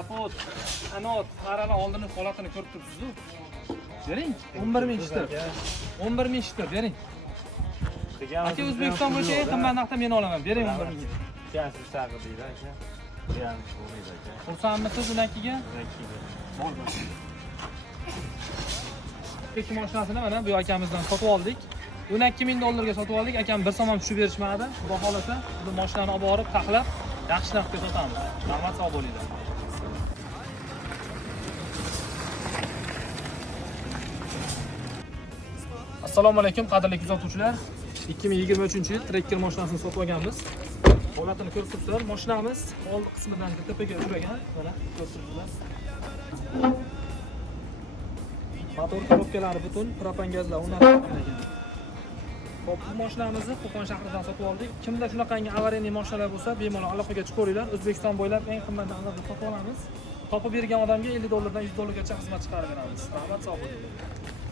kapot, anot, faralar oldini holatini ko'rib turibsiz-ku. Bering, 11.000 ishtir. 11.000 ishtir, bering. Aka O'zbekiston bo'yicha eng qimmat narxda men olaman. Bering 11.000 ga. Siz chaqirdilar aka. Beramiz bo'lmaydi aka. Xursandmisiz unakiga? Ikki mashinasini mana bu akamizdan sotib oldik. 12.000 dollarga sotib oldik. Akam bir so'm ham tushib berishmadi. Xudo xolasa, bu mashinani olib borib taxlab yaxshi narxga sotamiz. Rahmat, sog' bo'linglar. Assalomu alaykum qadrli kuzatuvchilar. 2023-yil trekker mashinasini sotib olganmiz. Holatini ko'rib turibsizlar. Mashinamiz old qismidan tepaga uchragan. Mana ko'rib turibsizlar. Motor korobkalari butun, propan gazlar o'rnatilgan. Xo'p, bu mashinamizni Qo'qon shahridan sotib oldik. Kimda shunaqangi avariyaning mashinalar bo'lsa, bemalol aloqaga chiqaveringlar. O'zbekiston bo'ylab eng qimmat narxda sotib olamiz. Topib bergan odamga $50 dan $100 gacha xizmat chiqarib beramiz. Rahmat, sog' bo'ling.